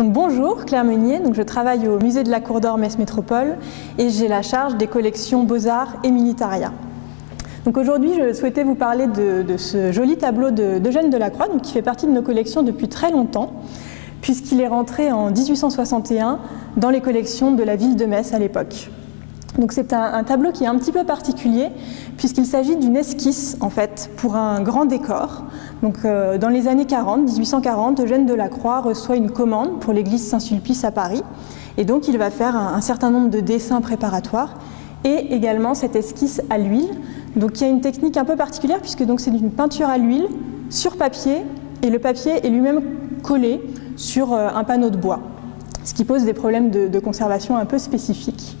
Donc bonjour, Claire Meunier, je travaille au musée de la Cour d'Or Metz Métropole et j'ai la charge des collections Beaux-Arts et Militaria. Donc aujourd'hui, je souhaitais vous parler de ce joli tableau d'Eugène Delacroix, qui fait partie de nos collections depuis très longtemps, puisqu'il est rentré en 1861 dans les collections de la ville de Metz à l'époque. Donc c'est un tableau qui est un petit peu particulier, puisqu'il s'agit d'une esquisse en fait pour un grand décor. Donc dans les années 1840, Eugène Delacroix reçoit une commande pour l'église Saint-Sulpice à Paris, et donc il va faire un certain nombre de dessins préparatoires et également cette esquisse à l'huile. Donc il y a une technique un peu particulière, puisque c'est une peinture à l'huile sur papier, et le papier est lui-même collé sur un panneau de bois, ce qui pose des problèmes de conservation un peu spécifiques.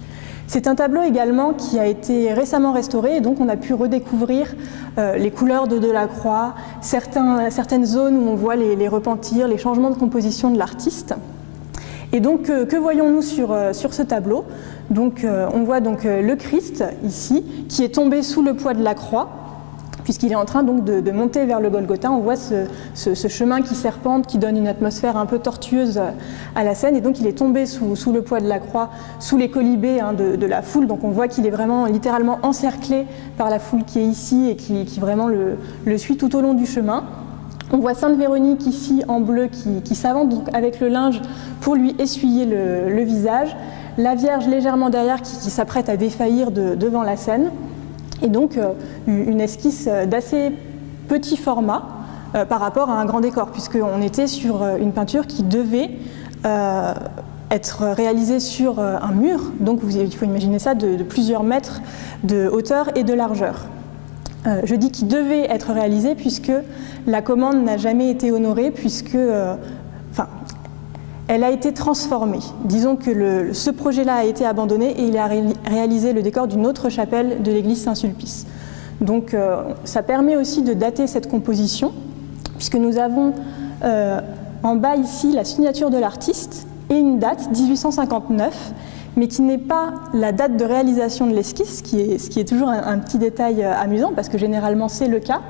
C'est un tableau également qui a été récemment restauré, et donc on a pu redécouvrir les couleurs de Delacroix, certaines zones où on voit les repentirs, les changements de composition de l'artiste. Et donc que voyons-nous sur ce tableau? On voit le Christ ici, qui est tombé sous le poids de la croix, puisqu'il est en train de monter vers le Golgotha. On voit ce chemin qui serpente, qui donne une atmosphère un peu tortueuse à la scène, et donc il est tombé sous le poids de la croix, sous les colibés de la foule. Donc on voit qu'il est vraiment littéralement encerclé par la foule qui est ici et qui vraiment le suit tout au long du chemin. On voit Sainte Véronique ici en bleu qui s'avance avec le linge pour lui essuyer le visage. La Vierge légèrement derrière qui s'apprête à défaillir devant la scène. Et donc une esquisse d'assez petit format par rapport à un grand décor, puisqu'on était sur une peinture qui devait être réalisée sur un mur. Donc il faut imaginer ça de plusieurs mètres de hauteur et de largeur. Je dis qu'il devait être réalisé puisque la commande n'a jamais été honorée, elle a été transformée. Disons que ce projet-là a été abandonné et il a réalisé le décor d'une autre chapelle de l'église Saint-Sulpice. Donc ça permet aussi de dater cette composition, puisque nous avons en bas ici la signature de l'artiste et une date, 1859, mais qui n'est pas la date de réalisation de l'esquisse, ce qui est toujours un petit détail amusant, parce que généralement c'est le cas,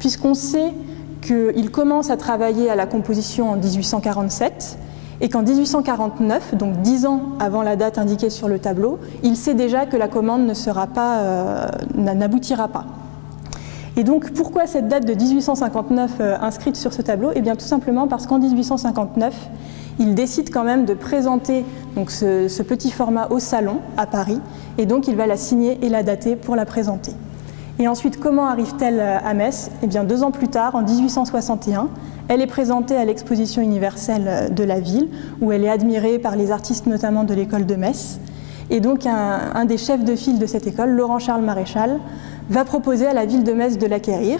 puisqu'on sait qu'il commence à travailler à la composition en 1847, et qu'en 1849, donc 10 ans avant la date indiquée sur le tableau, il sait déjà que la commande n'aboutira pas. Et donc pourquoi cette date de 1859 inscrite sur ce tableau? Eh bien tout simplement parce qu'en 1859, il décide quand même de présenter ce petit format au salon à Paris, et donc il va la signer et la dater pour la présenter. Et ensuite, comment arrive-t-elle à Metz? Eh bien 2 ans plus tard, en 1861, elle est présentée à l'exposition universelle de la ville, où elle est admirée par les artistes notamment de l'école de Metz. Et donc un des chefs de file de cette école, Laurent-Charles Maréchal, va proposer à la ville de Metz de l'acquérir.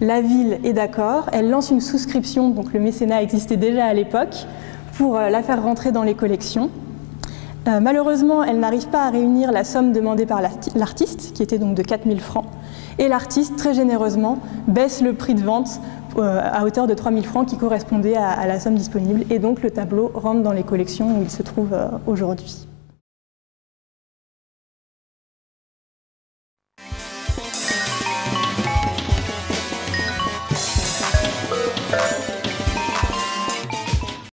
La ville est d'accord, elle lance une souscription, donc le mécénat existait déjà à l'époque, pour la faire rentrer dans les collections. Malheureusement, elle n'arrive pas à réunir la somme demandée par l'artiste, qui était donc de 4 000 francs, et l'artiste, très généreusement, baisse le prix de vente à hauteur de 3 000 francs, qui correspondait à la somme disponible, et donc le tableau rentre dans les collections où il se trouve aujourd'hui.